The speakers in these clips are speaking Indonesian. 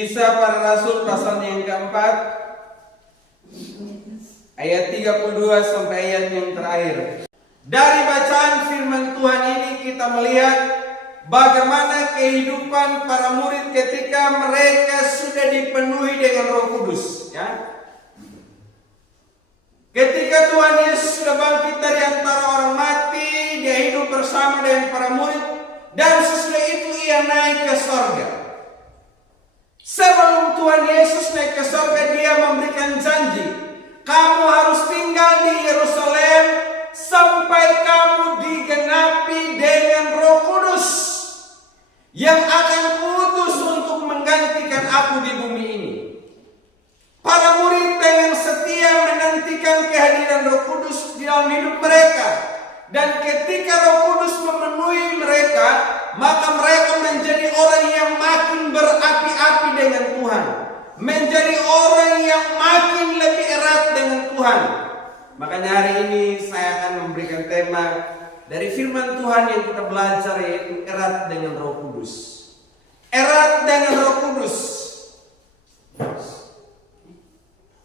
Kisah Para Rasul pasal yang keempat, ayat 32 sampai ayat yang terakhir. Dari bacaan firman Tuhan ini kita melihat bagaimana kehidupan para murid ketika mereka sudah dipenuhi dengan Roh Kudus, ya. Ketika Tuhan Yesus sudah bangkit dari antara orang mati, dia hidup bersama dengan para murid, dan sesudah itu ia naik ke sorga. Sebelum Tuhan Yesus naik ke sorga, dia memberikan janji, kamu harus tinggal di Yerusalem sampai kamu digenapi dengan Roh Kudus yang akan kuutus untuk menggantikan aku di bumi ini. Para murid dengan setia menantikan kehadiran Roh Kudus di dalam hidup mereka. Dan ketika Roh Kudus memenuhi mereka, maka mereka menjadi orang yang makin berapi-api dengan Tuhan. Menjadi orang yang makin lebih erat dengan Tuhan. Makanya hari ini saya akan memberikan tema dari firman Tuhan yang kita belajar, yaitu erat dengan Roh Kudus. Erat dengan Roh Kudus.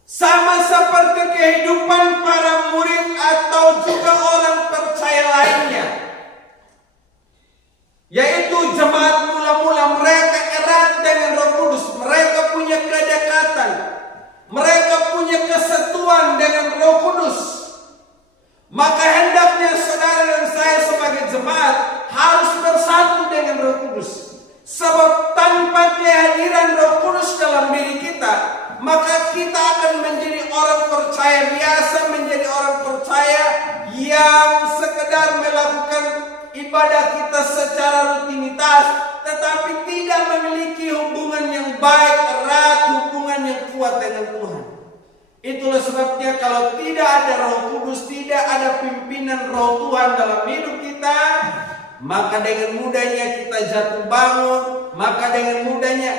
Sama seperti kehidupan para murid atau juga orang percaya lainnya, yaitu jemaat mula-mula, mereka erat dengan Roh Kudus. Mereka punya kedekatan, mereka punya kesatuan dengan Roh Kudus. Maka hendaknya saudara dan saya sebagai jemaat harus bersatu dengan Roh Kudus. Sebab tanpa kehadiran Roh Kudus dalam diri kita, maka kita akan menjadi orang percaya biasa, menjadi orang percaya yang sekedar melakukan ibadah kita secara rutinitas, tetapi tidak memiliki hubungan yang baik, erat, hubungan yang kuat dengan Tuhan. Itulah sebabnya kalau tidak ada Roh Kudus, tidak ada pimpinan Roh Tuhan dalam hidup kita, maka dengan mudahnya kita jatuh bangun, maka dengan mudahnya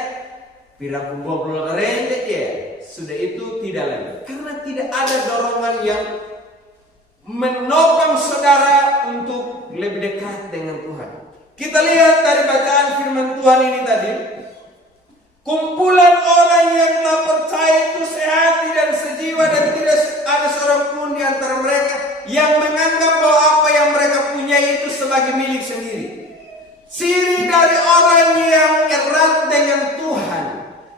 pira kumpul rendet ya, sudah itu tidak lagi. Karena tidak ada dorongan yang menopang saudara untuk lebih dekat dengan Tuhan. Kita lihat dari bacaan firman Tuhan ini tadi, kumpulan orang yang telah percaya itu sehati dan sejiwa, dan tidak ada seorang pun di antara mereka yang menganggap bahwa apa yang mereka punya itu sebagai milik sendiri. Ciri dari orang yang erat dengan Tuhan,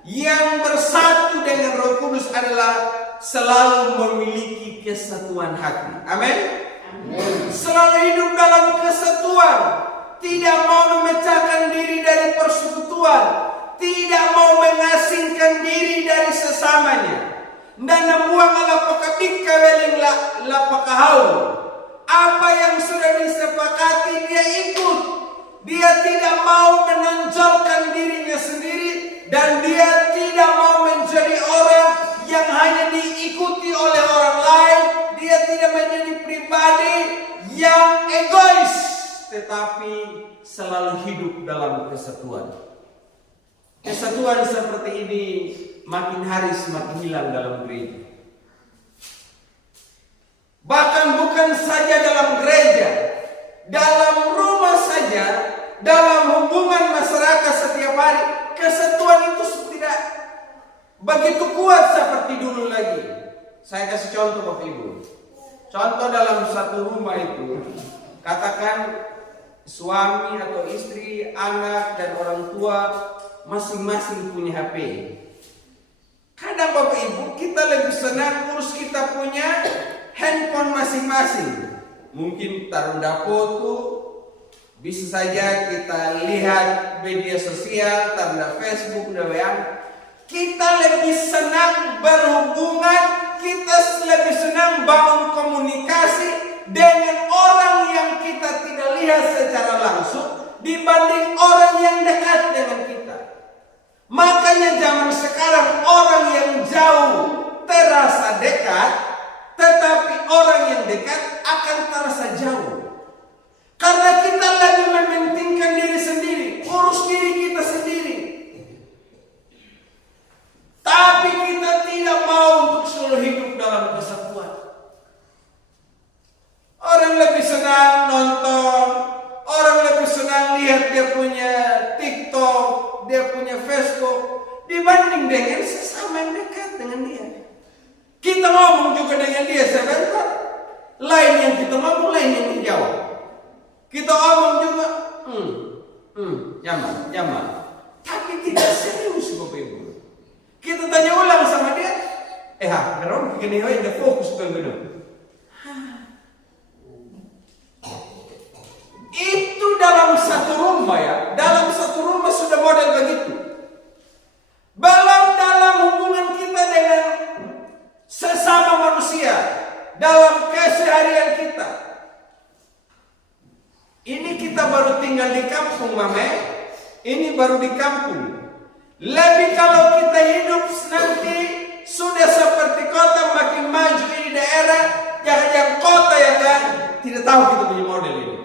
yang bersatu dengan Roh Kudus adalah selalu memiliki kesatuan hati. Amin. Selalu hidup dalam kesatuan, tidak mau memecahkan diri dari persekutuan, tidak mau mengasingkan diri dari sesamanya. Dan membuang lapakabika weling lapakahau. Apa yang sudah disepakati dia ikut. Dia tidak mau menonjolkan dirinya sendiri, dan dia tidak mau menjadi orang yang hanya diikuti oleh orang lain. Dia tidak menjadi pribadi yang egois, tetapi selalu hidup dalam kesatuan. Kesatuan seperti ini makin hari semakin hilang dalam gereja. Bahkan bukan saja dalam gereja, dalam rumah saja, dalam hubungan masyarakat setiap hari, kesatuan itu tidak begitu kuat seperti dulu lagi. Saya kasih contoh Bapak Ibu. Contoh dalam satu rumah itu, katakan suami atau istri, anak dan orang tua masing-masing punya HP. Kadang Bapak Ibu kita lebih senang urus kita punya handphone masing-masing. Mungkin taruh dapur tuh, bisa saja kita lihat media sosial, taruh Facebook, WA. Kita lebih senang berhubungan, kita lebih senang bangun komunikasi dengan orang yang kita tidak lihat secara langsung dibanding orang yang dekat dengan kita. Makanya zaman sekarang orang yang jauh terasa dekat, tetapi orang yang dekat akan terasa jauh. Karena kita lagi mementingkan diri sendiri, urus diri kita sendiri. Tapi kita tidak mau untuk selalu hidup dalam kesatuan. Orang lebih senang nonton, orang lebih senang lihat dia punya TikTok, dia punya Facebook, dibanding dibanding dengan sesama yang dekat dengan dia. Kita ngomong juga dengan dia sebentar, lain yang kita ngomong, lain yang dijawab. Kita ngomong juga, nyaman. Tapi tidak serius Bapak Ibu. Kita tanya ulang sama dia, ngerong begini, udah fokus ke gedung. Itu dalam satu rumah ya, dalam satu rumah sudah model begitu. Belum dalam hubungan kita dengan sesama manusia, dalam keseharian kita. Ini kita baru tinggal di kampung Mame, ini baru di kampung. Lebih kalau kita hidup nanti sudah seperti kota, makin maju ini daerah, jangan kota ya kan, tidak tahu kita punya model ini.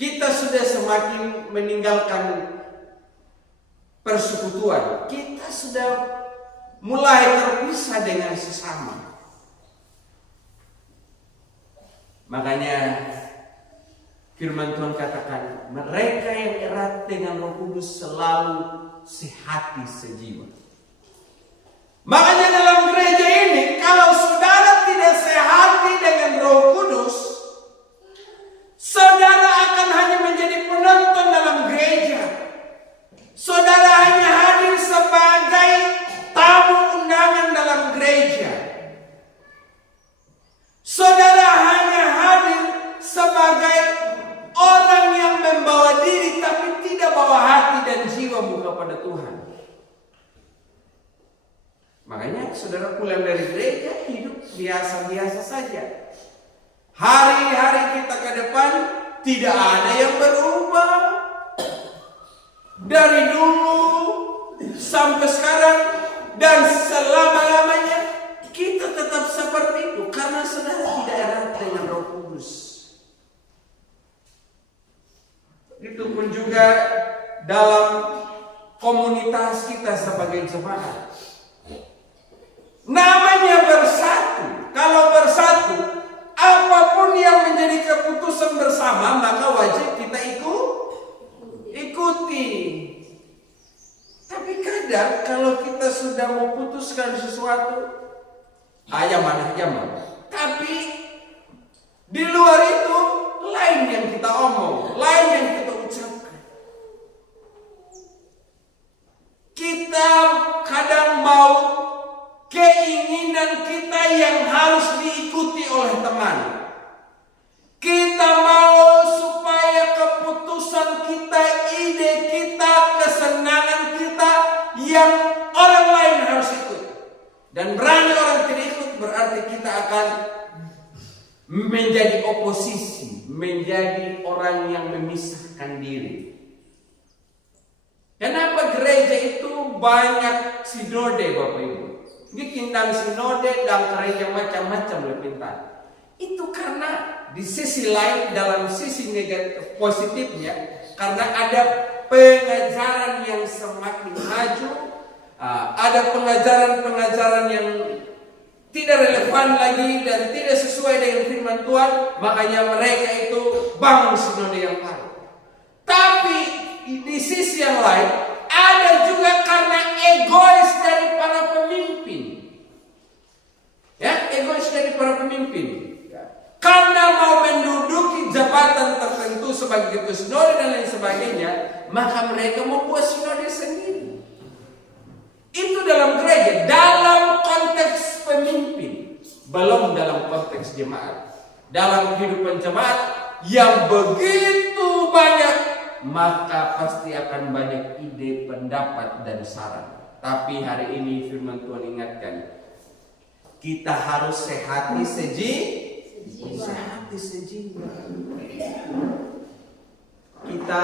Kita sudah semakin meninggalkan persekutuan. Kita sudah mulai terpisah dengan sesama. Makanya firman Tuhan katakan, mereka yang erat dengan Roh Kudus selalu sehati sejiwa. Makanya dalam gereja ini, kalau saudara tidak sehati dengan Roh Kudus, saudara akan hanya menjadi penonton dalam gereja. Saudara hanya hadir sebagai tamu undangan dalam gereja. Saudara hanya hadir sebagai orang yang membawa diri tapi tidak bawa hati dan jiwamu kepada Tuhan. Makanya saudara pulang dari gereja hidup biasa-biasa saja. Hari-hari kita ke depan tidak ada yang berubah. Dari dulu sampai sekarang dan selama-lamanya kita tetap seperti itu karena saudara tidak erat dengan Roh Kudus. Itu pun juga dalam komunitas kita sebagai jemaat. Namanya bersatu. Kalau bersatu, apapun yang menjadi keputusan bersama, maka wajib kita ikuti. Tapi kadang kalau kita sudah memutuskan sesuatu, ajaman. Tapi di luar itu lain yang kita omong, lain yang kita ucapkan. Kita kadang mau keinginan kita yang harus diikuti oleh teman. Kita mau supaya keputusan kita, ide kita, kesenangan kita yang orang lain harus ikut. Dan berani orang tidak ikut berarti kita akan menjadi oposisi, menjadi orang yang memisahkan diri. Kenapa gereja itu banyak sinode Bapak Ibu? Bikin dan sinode dan gereja macam-macam lebih pintar. Itu karena di sisi lain, dalam sisi negatif positifnya, karena ada pengajaran yang semakin maju, ada pengajaran-pengajaran yang tidak relevan lagi dan tidak sesuai dengan firman Tuhan, makanya mereka itu bangun sinode yang baru. Tapi di sisi yang lain, ada juga karena egois dari para pemimpin. Ya, egois dari para pemimpin. Karena mau menduduki jabatan tertentu sebagai ketua sinode dan lain sebagainya, maka mereka membuat sinode sendiri. Itu dalam gereja, dalam konteks pemimpin, belum dalam konteks jemaat. Dalam kehidupan jemaat yang begitu banyak, maka pasti akan banyak ide, pendapat, dan saran. Tapi hari ini firman Tuhan ingatkan, kita harus sehati sejiwa. Kita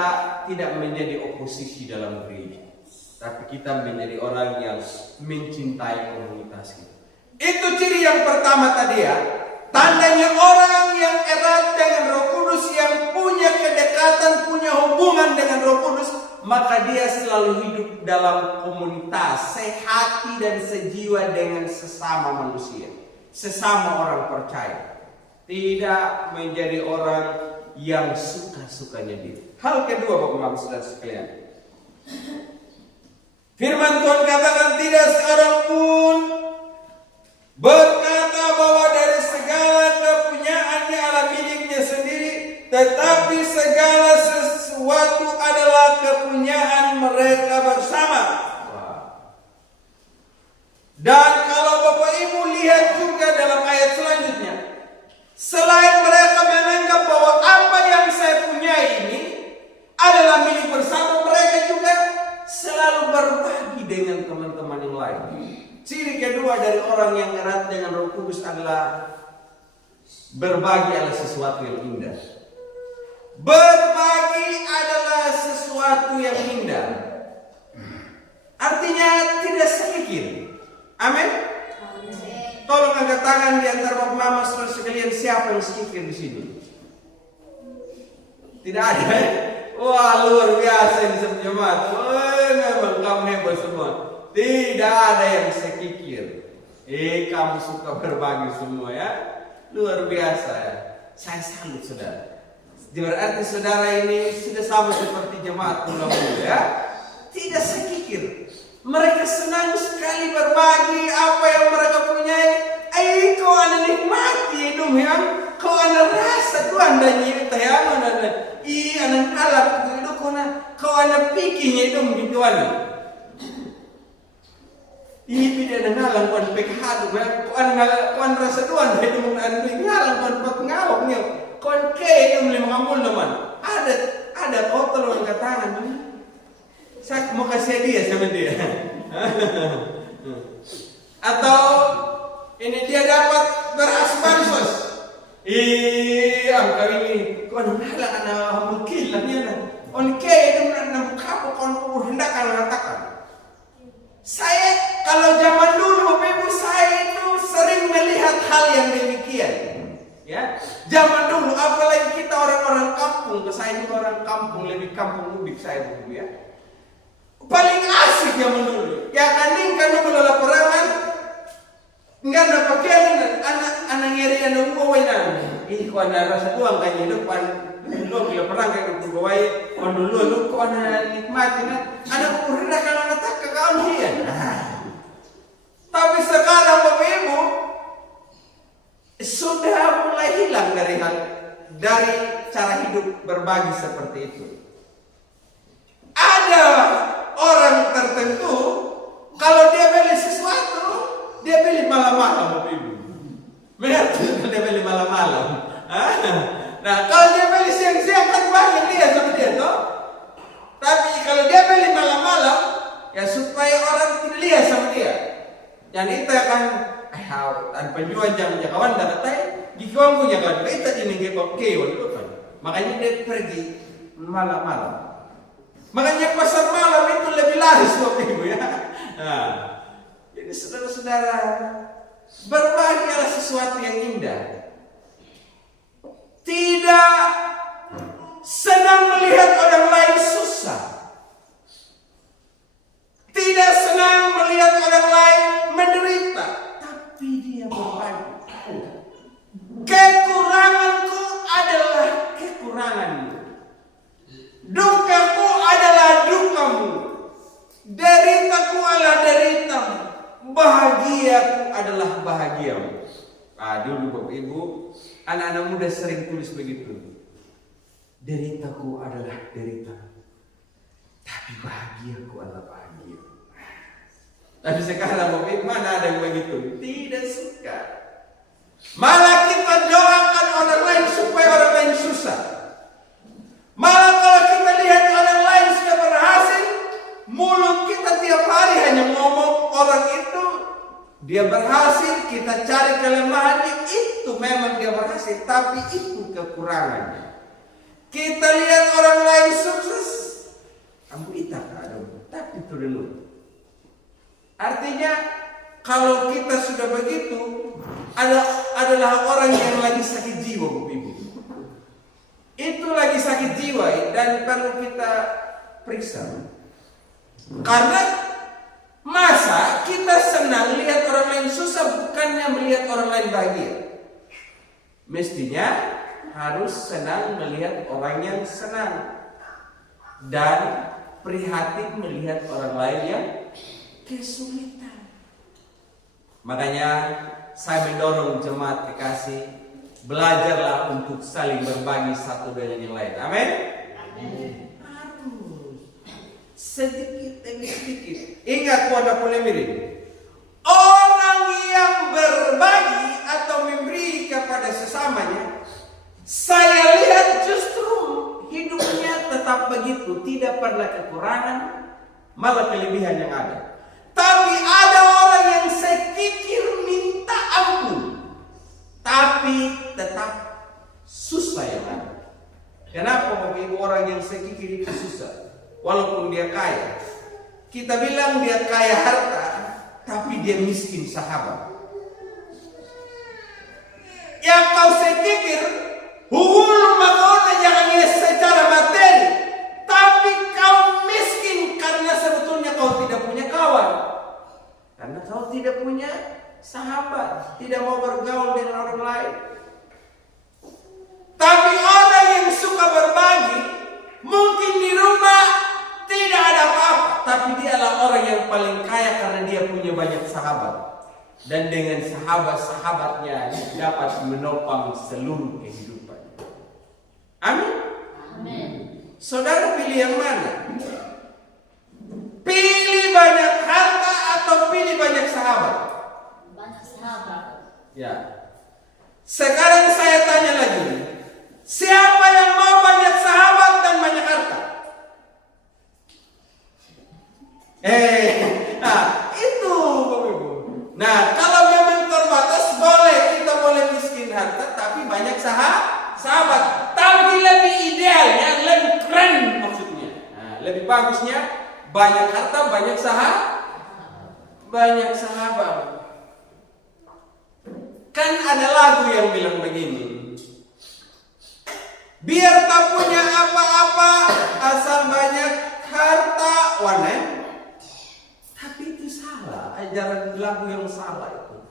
tidak menjadi oposisi dalam gereja, tapi kita menjadi orang yang mencintai komunitas kita. Itu ciri yang pertama tadi ya. Tandanya orang yang erat dengan Roh Kudus, yang punya kedekatan, punya hubungan dengan Roh Kudus, maka dia selalu hidup dalam komunitas, sehati dan sejiwa dengan sesama manusia, sesama orang percaya. Tidak menjadi orang yang suka-sukanya diri. Hal kedua Bapak Ibu Saudara sekalian, Firman Tuhan katakan tidak seorang pun berkata bahwa dari segala kepunyaannya adalah miliknya sendiri, tetapi segala sesuatu adalah kepunyaan mereka bersama. Dan kalau Bapak Ibu lihat juga dalam ayat selanjutnya, selain mereka menganggap bahwa apa yang saya punyai ini adalah milik bersama, mereka juga selalu berbagi dengan teman-teman yang lain. Ciri kedua dari orang yang erat dengan Roh Kudus adalah berbagi adalah sesuatu yang indah. Berbagi adalah sesuatu yang indah. Artinya tidak sedikit. Amin. Tolong angkat tangan di antara bapak mama saudara sekalian, siapa yang sedikit di sini? Tidak ada. Wah, luar biasa ini satu jemaat. Memang kamu hebat semua. Tidak ada yang sekikir. Kamu suka berbagi semua ya. Luar biasa ya. Saya salut saudara. Berarti saudara ini sudah sama seperti jemaat mula-mula ya. Tidak sekikir. Mereka senang sekali berbagi apa yang mereka punyai. Kau ada nikmati hidup yang kau ada rasa Tuhan dan nyata ya. Anak halap hidup kau ada pikirnya hidup gitu kan. Tidak ada ngalang kau PKH tu, kau ada rasa Tuhan hidup ada ngalang kau ngaloknya. Kau ke yang lima kampung teman. Ada kau tolong angkat tangan. Saya mau kasih dia sama dia. Atau ini dia dapat beras bansos. Kau ini kau nak halang anak mungkin lah ni anak. On kaya itu nak kapok kau hendak mengatakan. Saya kalau zaman dulu Bapak Ibu saya itu sering melihat hal yang demikian. Ya, zaman dulu apalagi kita orang-orang kampung, saya itu orang kampung, lebih kampung mudik saya dulu ya. Paling asik zaman dulu. Ya kan kalau laporan enggak ada pakaian anak ngeri anak bawainan. Kau ada rasa tuang kan depan lo bila perang kayak gitu bawai on dulu kau ada nikmatin ada kurang kalau letak ke kawan dia. Tapi sekarang Bapak Ibu sudah mulai hilang dari cara hidup berbagi seperti itu. Ada orang tertentu kalau dia beli sesuatu dia beli malam-malam Bapak Ibu. Mengerti? Dia beli malam-malam. Nah kalau dia beli siang-siang kan banyak dia sama dia toh. Tapi kalau dia beli malam-malam ya supaya orang tidak lihat sama dia. Yang itu akan penjual jam kawan dan katai gikawan punya kan kita ini kebab kewan itu kan. Makanya dia pergi malam-malam. Makanya pasar malam itu lebih laris Bapak Ibu ya. Nah, jadi saudara-saudara, berbagi adalah sesuatu yang indah. Tidak senang melihat orang lain susah. Tidak senang melihat orang lain menderita, tapi dia berbagi. Kekuranganku adalah kekuranganmu. Dukaku adalah dukamu. Deritaku adalah deritamu. Bahagiaku adalah bahagiamu. Dulu Bapak Ibu, anak-anak muda sering tulis begitu. Deritaku adalah deritamu, tapi bahagiaku adalah bahagia. Tapi sekarang Bapak Ibu mana ada yang begitu? Tidak suka. Malah kita doakan orang lain supaya orang lain susah. Malah kalau kita lihat orang lain sudah berhasil, mulut kita tiap hari hanya ngomong orang itu dia berhasil, kita cari kelemahannya, itu memang dia berhasil, tapi itu kekurangannya. Kita lihat orang lain sukses, ambu itak tapi itu dulu. Artinya kalau kita sudah begitu, adalah orang yang lagi sakit jiwa Bapak Ibu. Itu lagi sakit jiwa dan perlu kita periksa. Karena masa kita senang lihat orang lain susah bukannya melihat orang lain bahagia. Mestinya harus senang melihat orang yang senang dan prihatin melihat orang lain yang kesulitan. Makanya saya mendorong jemaat kekasih, belajarlah untuk saling berbagi satu dengan yang lain. Amin. Harus sedikit demi sedikit. Ingat Wanda Polemiri, orang yang berbagi atau memberi kepada sesamanya, saya lihat justru hidupnya tetap begitu, tidak pernah kekurangan, malah kelebihan yang ada. Tapi ada orang yang sekikir minta ampun, tapi tetap susah yang ada. Kenapa Bapak Ibu orang yang sekikir itu susah? Walaupun dia kaya, kita bilang dia kaya harta, tapi dia miskin sahabat. Yang kau sekikir hulu makona jangan secara materi, tapi kau miskin karena sebetulnya kau tidak punya kawan, karena kau tidak punya sahabat, tidak mau bergaul dengan orang lain. Tapi orang yang suka berbagi, mungkin di rumah tidak ada apa-apa, tapi dialah orang yang paling kaya karena dia punya banyak sahabat. Dan dengan sahabat-sahabatnya dapat menopang seluruh kehidupan. Amin. Amin. Saudara pilih yang mana? Pilih banyak harta atau pilih banyak sahabat? Banyak sahabat. Ya. Sekarang saya tanya lagi. Siapa yang mau banyak sahabat dan banyak harta? Itu Bapak Ibu. Nah, kalau memang terbatas kita boleh miskin harta tapi banyak sahabat. Tapi lebih idealnya, lebih keren maksudnya. Nah, lebih bagusnya banyak harta, banyak sahabat. Kan ada lagu yang bilang begini. Biar tak punya apa-apa, asal banyak harta, wanen. Tapi itu salah, ajaran lagu yang salah itu.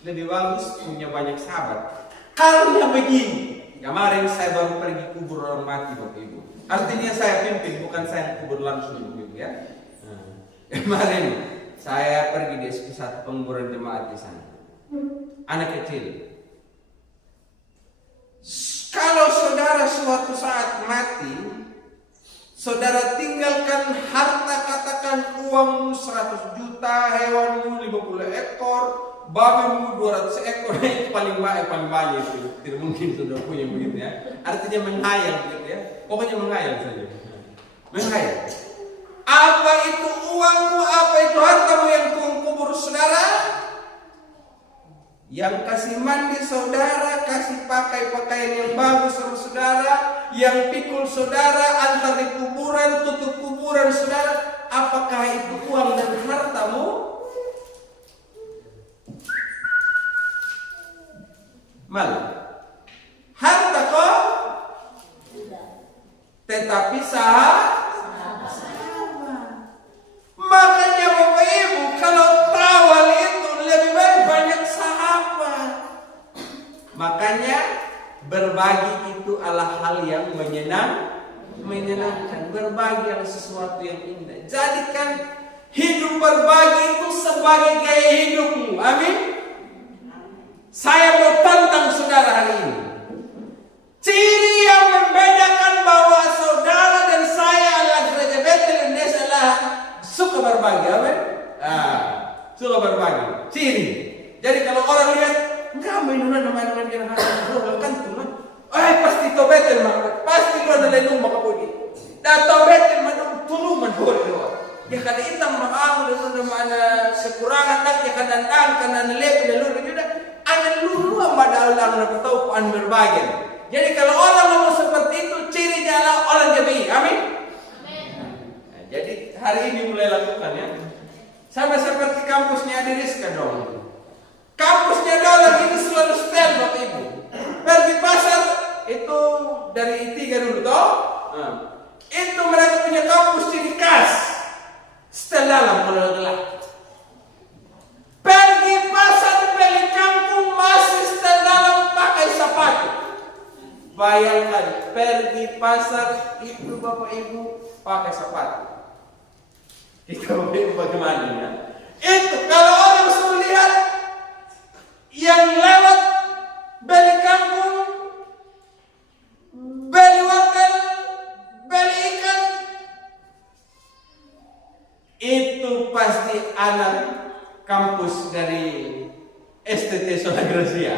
Lebih bagus punya banyak sahabat. Karena begini, kemarin saya baru pergi kubur orang mati Bapak Ibu. Artinya saya pimpin, bukan saya kubur langsung Bapak Ibu ya. Kemarin saya pergi di satu penguburan jemaat di sana. Anak kecil. Kalau saudara suatu saat mati, saudara tinggalkan harta, katakan uangmu 100 juta, hewanmu 50 ekor, babimu 200 ekor, itu paling banyak itu. Tidak mungkin sudah punya begitu ya. Artinya menghayal gitu ya. Pokoknya menghayal saja. Menghayal. Apa itu uangmu, apa itu hartamu yang Tuhan kubur saudara? Yang kasih mandi saudara, kasih pakai pakaian yang bagus sama saudara, yang pikul saudara, antar di kuburan, tutup kuburan saudara, apakah itu uang dan hartamu? Malah harta kok? Tetapi sahabat. Makanya Bapak Ibu, kalau tawal itu lebih baik banyak sahabat. Makanya berbagi itu adalah hal yang menyenangkan. Berbagi adalah sesuatu yang indah. Jadikan hidup berbagi itu sebagai gaya hidupmu. Amin. Saya mau tantang saudara hari ini. Ciri yang membedakan bahwa saudara dan saya adalah gereja Bethel Indonesia adalah suka berbagi. Amin. Suka berbagi. Ciri. Jadi kalau orang lihat, enggak mainan dengan orang kan tuh. Pasti to Bethel mah. Pasti lo ada lelung maka bodi. Dan to Bethel mah tulu man hore lo. Ya kada itang maang lo mana kekurangan tak ya kada andang kana lebih lelur juga. Ada lulu madal lang na tahu an berbagi. Jadi kalau orang ngomong seperti itu, cirinya adalah orang GBI. Amin. Nah, jadi hari ini mulai lakukan ya. Sama seperti kampusnya Adiriska dong. Kampusnya Dolan ini selalu setel Bapak Ibu. Pergi pasar itu dari I3 dulu toh. Itu mereka punya kampus ciri khas. Setel dalam kalau gelap. Pergi pasar beli kampung masih setel dalam pakai sepatu. Bayangkan pergi pasar pasar, itu Bapak Ibu pakai sepatu. Kita bagaimana ya? Itu kalau orang suruh lihat yang lewat beli kangkung, beli wortel, beli ikan, itu pasti anak kampus dari STT Solagracia.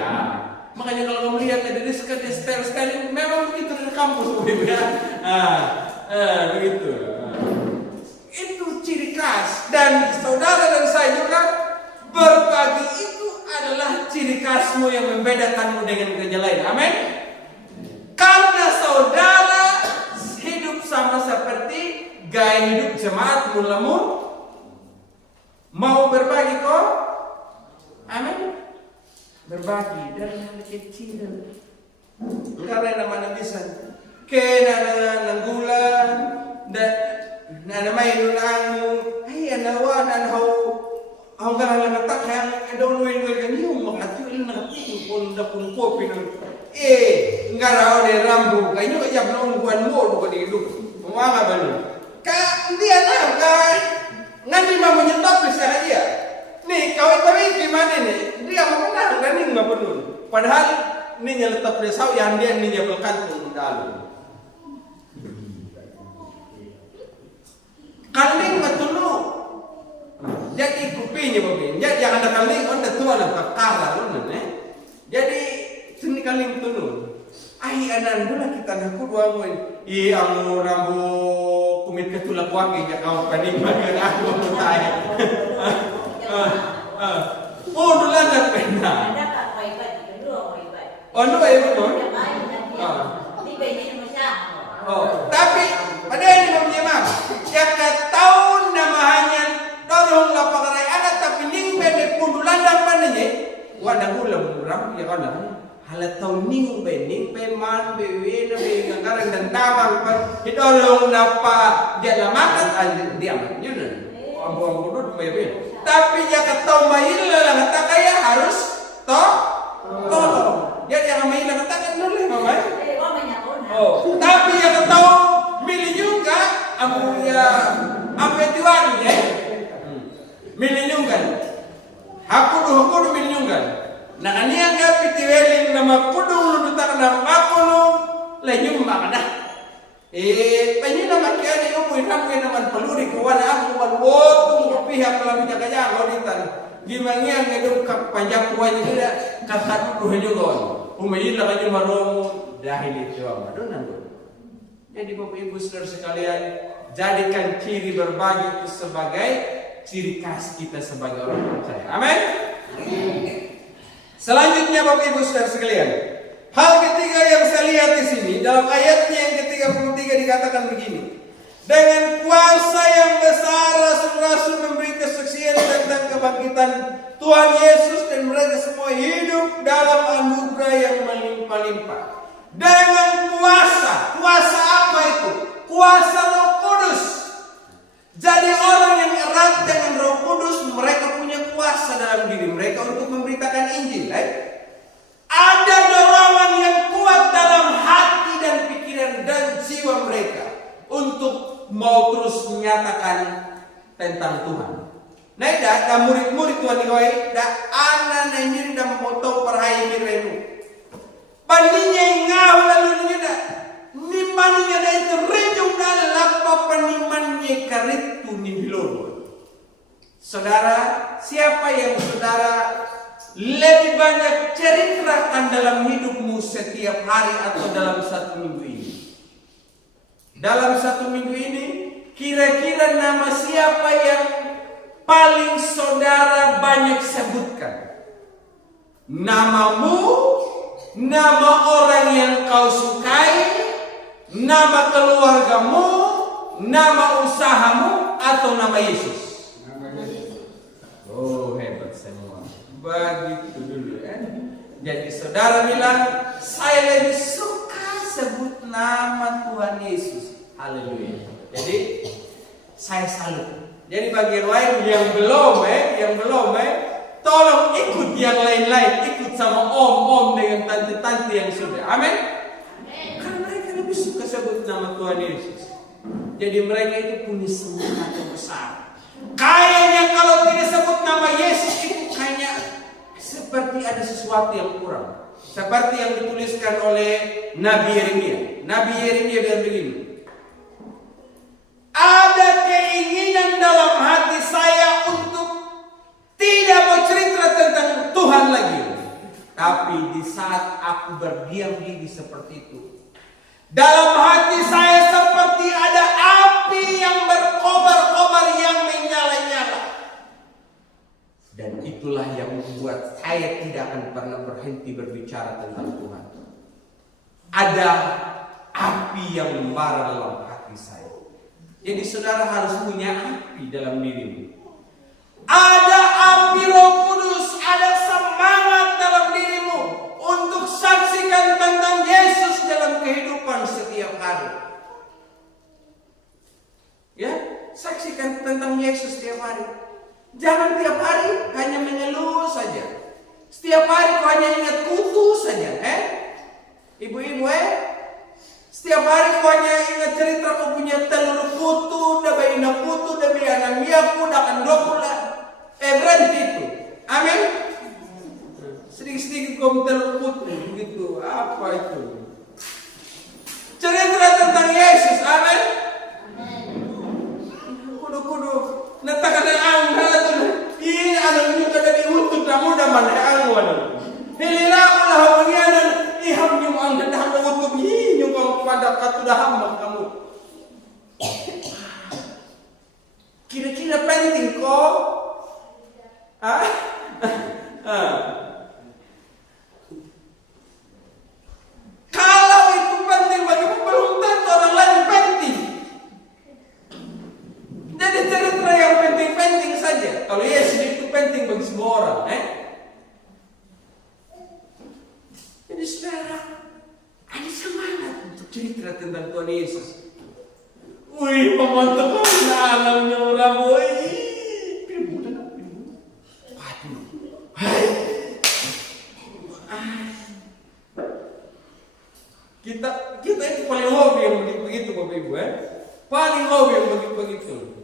Makanya kalau kamu lihat ada Rizka di style memang begitu dari kampus, ya. Begitu. Itu ciri khas, dan saudara dan saya juga berbagi itu adalah ciri khasmu yang membedakanmu dengan gereja lain. Amin. Karena saudara hidup sama seperti gaya hidup jemaat mulamu, mau berbagi kok. Amin. Berbagi dari hal kecil. Karena namanya bisa kena nanggulan dan nana may nunangu ay anawa nan hau gara lang tak yang adon wen ganyo makatu il nakati pun da pun kopi nang ngara de rambu kanyo kayap nong buan mo do di lu mga banu ka dia na ka ngani ma menyetop bisa aja nih kawin gimana nih dia mau menang dan ning enggak benar padahal ini nyeletap desau yang dia ini nyebelkan pun dalu kaling matulu jadi kupinya babin jadi yang ada kaling on tua lah kakara loh jadi sini kaling tulu ai anan dulu kita ngaku dua moin ang rambu kumit ketulak wangi ya kau paning bagian aku tanya dulu ada pena nu baik betul tapi pada ini memang jika tahun namanya dorong lapakarai ada tapi ning bende pundulan dan mananya wadah ulam ram ya kana halat tahun ning be man be we na be ngagaran dan tamang pa hidorong napa dia makan aja dia yun ambo dud be tapi jika tahun mahil lang ta kaya harus tolong ya yang mahil lang ta kan dulu mama tapi jika tahun milih juga amunya apa tuan ya milih juga aku tuh milih juga nah kanian ga pitiwelin nama kudu lu tak na aku lu lenyum makna penyu nama kiani umu inamu naman paluri kawan aku wan wotu pihak kami kaya ngoditan gimana yang ngeduk panjang kuanya tidak kakak tuh juga umayin lah kanyu marong dahil itu amadon jadi Bapak Ibu Saudara sekalian, jadikan ciri berbagi itu sebagai ciri khas kita sebagai orang percaya. Amin. Selanjutnya Bapak Ibu Saudara sekalian, hal ketiga yang saya lihat di sini dalam ayatnya yang ke-33 dikatakan begini. Dengan kuasa yang besar rasul-rasul memberi kesaksian tentang kebangkitan Tuhan Yesus dan mereka semua hidup dalam anugerah yang melimpah-limpah. Dengan kuasa apa itu? Kuasa Roh Kudus. Jadi orang yang erat dengan Roh Kudus, mereka punya kuasa dalam diri mereka untuk memberitakan Injil. Ada dorongan yang kuat dalam hati dan pikiran dan jiwa mereka untuk mau terus menyatakan tentang Tuhan. Nah, dah murid-murid Tuhan ini, dah anak nanti dah mau tahu perhai mirenu. Pandinya ngau lalu dah, nimaninya dah itu rejung dah lapa panimannya karitu nibilon. Saudara, siapa yang saudara lebih banyak ceritakan dalam hidupmu setiap hari atau dalam satu minggu ini? Dalam satu minggu ini, kira-kira nama siapa yang paling saudara banyak sebutkan? Namamu, nama orang yang kau sukai, nama keluargamu, nama usahamu, atau nama Yesus? Oh, hebat semua. Begitu dulu ya. Jadi saudara bilang, saya lebih suka sebut nama Tuhan Yesus. Haleluya. Jadi saya salut. Jadi bagi yang lain yang belum tolong ikut yang lain-lain, ikut sama om-om dengan tante-tante yang sudah. Amin. Karena mereka lebih suka sebut nama Tuhan Yesus. Jadi mereka itu punya semangat yang besar. Kayaknya kalau tidak sebut nama Yesus itu kayaknya seperti ada sesuatu yang kurang. Seperti yang dituliskan oleh Nabi Yeremia. Nabi Yeremia bilang begini. Ada keinginan dalam hati saya untuk tidak mau cerita tentang Tuhan lagi. Tapi di saat aku berdiam diri seperti itu, dalam hati saya seperti ada api yang berkobar-kobar yang menyala-nyala. Dan itulah yang membuat saya tidak akan pernah berhenti berbicara tentang Tuhan. Ada api yang membara dalam hati saya. Jadi saudara harus punya api dalam dirimu. Ada api Roh Kudus, ada semangat dalam dirimu untuk saksikan tentang Yesus dalam kehidupan setiap hari. Ya, saksikan tentang Yesus setiap hari. Jangan tiap hari hanya mengeluh saja. Setiap hari kau hanya ingat kutu saja, Ibu-ibu, setiap hari kau hanya ingat cerita kau punya telur kutu, dabai na kutu, dabai anak miaku, dakan dokula. Berhenti itu. Amin. Sedikit-sedikit kau telur kutu, begitu. Apa itu? Cerita tentang Yesus, amin. Kudu-kudu. Natakan ang halatul. Ini anak juga dari utut kamu dah mana angwan. Hilira ko lah hawangian iham yung ang dadang ng utut ni yung pada katudaham kamu. Kira-kira penting ko? Kalau itu penting bagimu belum tentu orang lain penting. Jadi cerita yang penting-penting saja. Kalau Yesus itu penting bagi semua orang, Jadi saudara, ada semangat untuk cerita tentang Tuhan Yesus. Wih, pemantauan alamnya orang, Kita itu paling hobi yang begitu Bapak Ibu, Paling hobi yang begitu.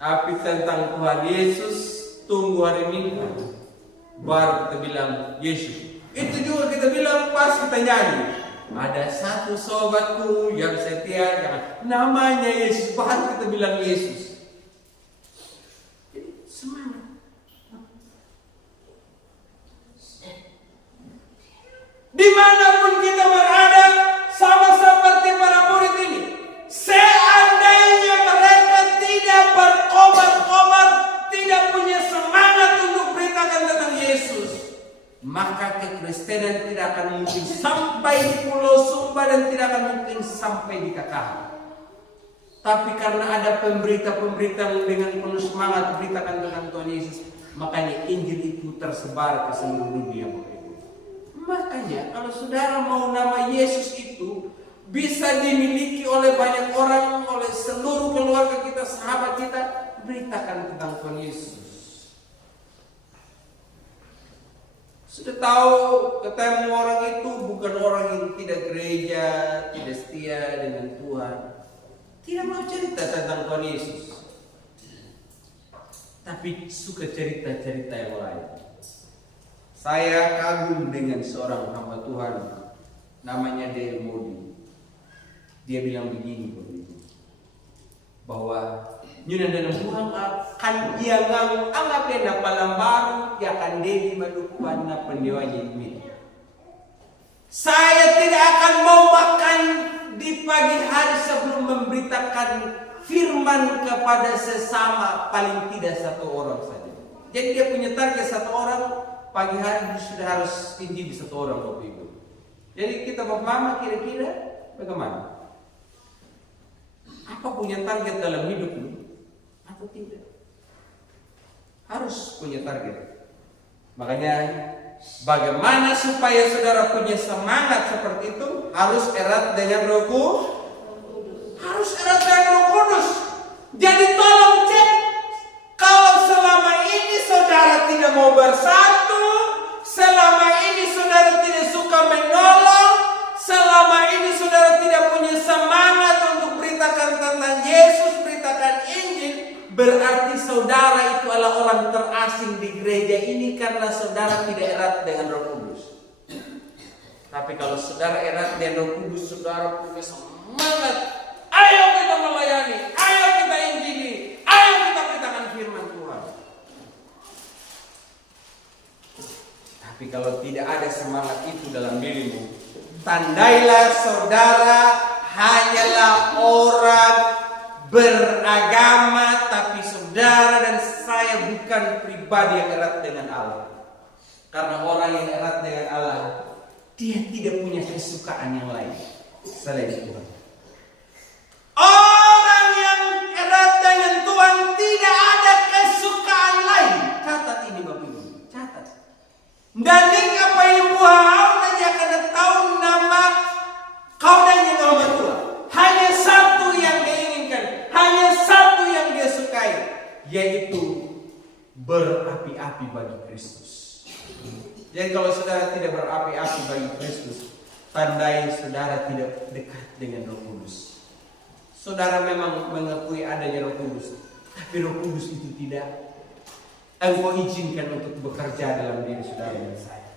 Tapi tentang Tuhan Yesus tunggu hari Minggu baru kita bilang Yesus. Itu juga kita bilang pas kita nyanyi. Ada satu sobatku yang setia, namanya Yesus. Baru kita bilang Yesus. Semangat. Dimanapun kita berada, sama seperti para murid ini. Seandainya mereka tidak berkobar-kobar, tidak punya semangat untuk beritakan tentang Yesus, maka kekristenan tidak akan mungkin sampai di Pulau Sumba dan tidak akan mungkin sampai di KKH. Tapi karena ada pemberita-pemberita yang dengan penuh semangat beritakan tentang Tuhan Yesus, makanya Injil itu tersebar ke seluruh dunia. Makanya kalau saudara mau nama Yesus itu bisa dimiliki oleh banyak orang, oleh seluruh keluarga kita, sahabat kita, beritakan tentang Tuhan Yesus. Sudah tahu ketemu orang itu bukan orang yang tidak gereja, tidak setia dengan Tuhan, tidak mau cerita tentang Tuhan Yesus, tapi suka cerita-cerita yang lain. Saya kagum dengan seorang hamba Tuhan, namanya Dale Moody. Dia bilang begini, bahwa nyuna dan Tuhan akan ia anggap na palambaru ya akan dedi madukuan na pendewanya ini. Saya tidak akan mau makan di pagi hari sebelum memberitakan firman kepada sesama, paling tidak satu orang saja. Jadi dia punya target satu orang. Pagi hari sudah harus tinggi di satu orang Bapak Ibu. Jadi kita Bapak kira-kira bagaimana? Apa punya target dalam hidupmu atau tidak? Harus punya target. Makanya bagaimana supaya saudara punya semangat seperti itu? Harus erat dengan Roh Kudus. Harus erat dengan Roh Kudus. Jadi tolong cek. Kalau selama ini saudara tidak mau bersatu, selama ini saudara tidak suka menolong, selama ini saudara tidak punya semangat berarti saudara itu adalah orang terasing di gereja ini karena saudara tidak erat dengan Roh Kudus. Tapi kalau saudara erat dengan Roh Kudus, saudara punya semangat. Ayo kita melayani, ayo kita injili, ayo kita beritakan firman Tuhan. Tapi kalau tidak ada semangat itu dalam dirimu, tandailah saudara hanyalah orang beragama, tapi saudara dan saya bukan pribadi yang erat dengan Allah. Karena orang yang erat dengan Allah, dia tidak punya kesukaan yang lain selain Tuhan. Orang yang erat dengan Tuhan tidak ada kesukaan lain. Catat ini Bapak Ibu, catat. Dan apa ibu hau aja karena tahu nama kau dan yang nama Tuhan. Hanya satu yang dia inginkan, hanya satu yang dia sukai, yaitu berapi-api bagi Kristus. Jadi kalau saudara tidak berapi-api bagi Kristus, tandai saudara tidak dekat dengan Roh Kudus. Saudara memang mengakui adanya Roh Kudus, tapi Roh Kudus itu tidak engkau izinkan untuk bekerja dalam diri saudara dan saya.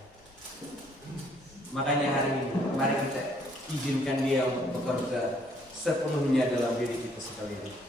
Makanya hari ini mari kita izinkan dia untuk bekerja sepenuhnya dalam diri kita sekalian.